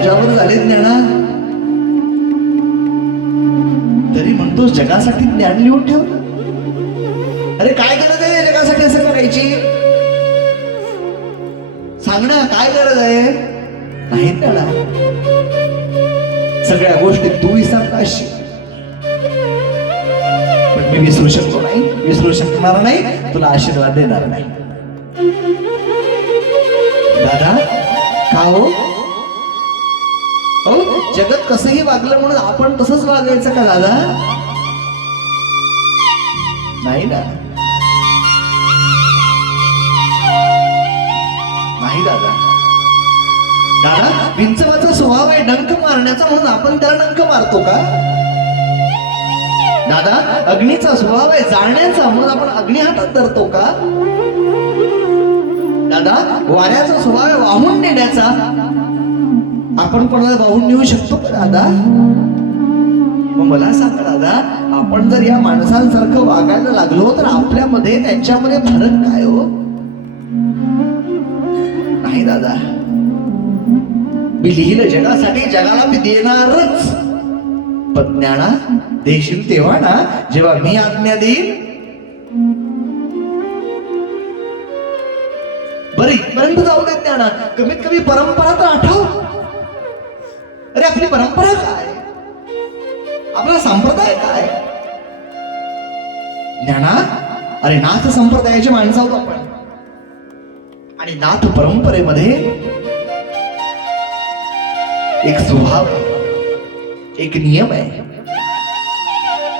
तुझ्यावर झाले ज्ञाना. तरी म्हणतो जगासाठी ज्ञान लिहून ठेव. अरे काय गरज आहे जगासाठी असं करायची? सांग ना काय गरज आहे? नाही ज्ञाना. सगळ्या गोष्टी तू विसरला असशील पण मी विसरू शकतो नाही विसरू शकणार नाही तुला आशीर्वाद देणार नाही. दादा का हो? हो जगत कसंही वागलं म्हणून आपण तसंच वागायचं का दादा? नाही ना. नाही दादा. दादा विंचवाचा स्वभाव आहे डंक मारण्याचा म्हणून आपण त्याला डंक मारतो का? दादा अग्नीचा स्वभाव आहे जाळण्याचा म्हणून आपण अग्नी हातात धरतो का? दादा वाऱ्याचा स्वभाव आहे वाहून नेण्याचा. आपण कोणाला वाहून नेऊ शकतो का दादा? मग मला सांगा दादा आपण जर या माणसांसारखं वागायला लागलो तर आपल्यामध्ये त्यांच्यामध्ये फरक काय हो? नाही दादा. मी लिहिलं जगासाठी जगाला मी देणारच. पण ज्ञाना देशील तेव्हा ना जेव्हा मी आज्ञा देईन. बरं इथपर्यंत जाऊ देत ज्ञाना. कमीत कमी परंपरा तर आठव. आपली परंपरा काय? आपला संप्रदाय काय? ज्ञाना अरे नाथ संप्रदायाची माणसं आहोत आपण. आणि नाथ परंपरेमध्ये एक स्वभाव आहे. एक नियम आहे.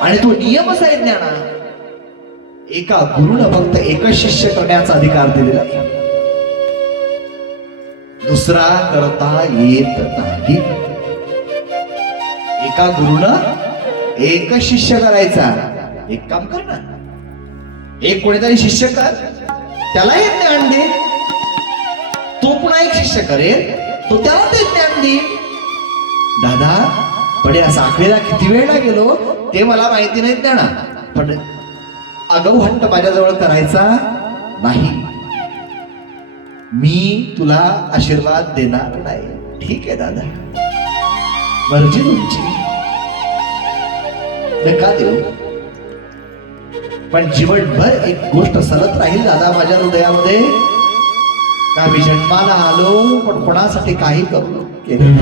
आणि तो नियमच आहे ज्ञाना. एका गुरुनं फक्त एकच शिष्य करण्याचा अधिकार दिलेला आहे. दुसरा करता येत नाही. एका गुरुनं एक शिष्य करायचा. एक काम कर ना. एक कोणीतरी शिष्य कर. त्याला हे ज्ञान दे. तो पुन्हा एक शिष्य करेल. तो त्याला ते ज्ञान दे. दादा पण या साखळीला किती वेळला गेलो हो? ते मला माहिती नाही ज्ञाना. पण आगाऊ हट्ट माझ्याजवळ करायचा नाही. मी तुला आशीर्वाद देणार नाही. ठीक आहे दादा. मर्जी तुमची. नका देऊ? पण जीवनभर एक गोष्ट सरत राहील दादा माझ्या हृदयामध्ये. का मी जन्माला आलो पण कोणासाठी काही करू केलं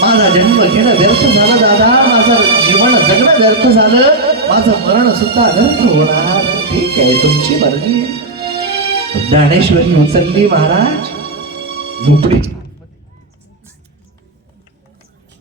माझा जन्म घेणं व्यर्थ झालं दादा. माझं जीवन जगणं व्यर्थ झालं. माझं मरण सुद्धा व्यर्थ होणार. ठीक आहे तुमची मर्जी ज्ञानेश्वरी उचलली महाराज. झोपडी